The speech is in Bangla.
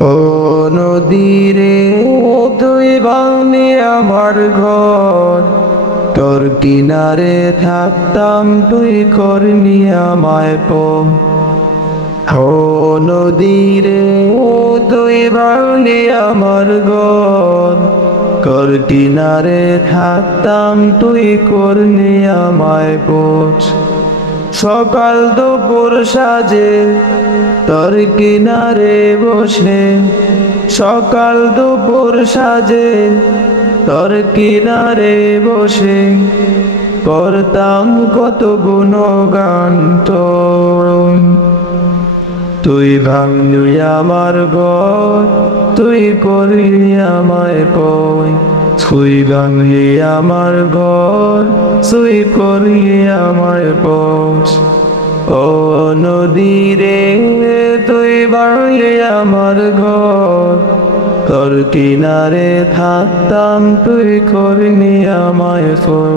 ও নদীরে তুই বাউনি আমার ঘর, তোর কিনারে থাকতাম তুই করনি আমায় পর। ও নদীরে তুই বাউনি আমার ঘর, তোর কিনারে থাকতাম তুই করনি আমায় পর। সকাল দুপুর সাজে তোর কিনারে বসে, সকাল দুপুর সাজে তোর কিনারে বসে করতাম কত গুণগান তোর। তুই ভাঙলি আমার ঘর, তুই করলি আমায় পর। তুই ভাঙলি আমার ঘর, তুই করলি আমায় পর। ও নদীরে তুই ভাঙলি আমার ঘর, তোর কিনারে থাকতাম তুই করলি আমায় পর।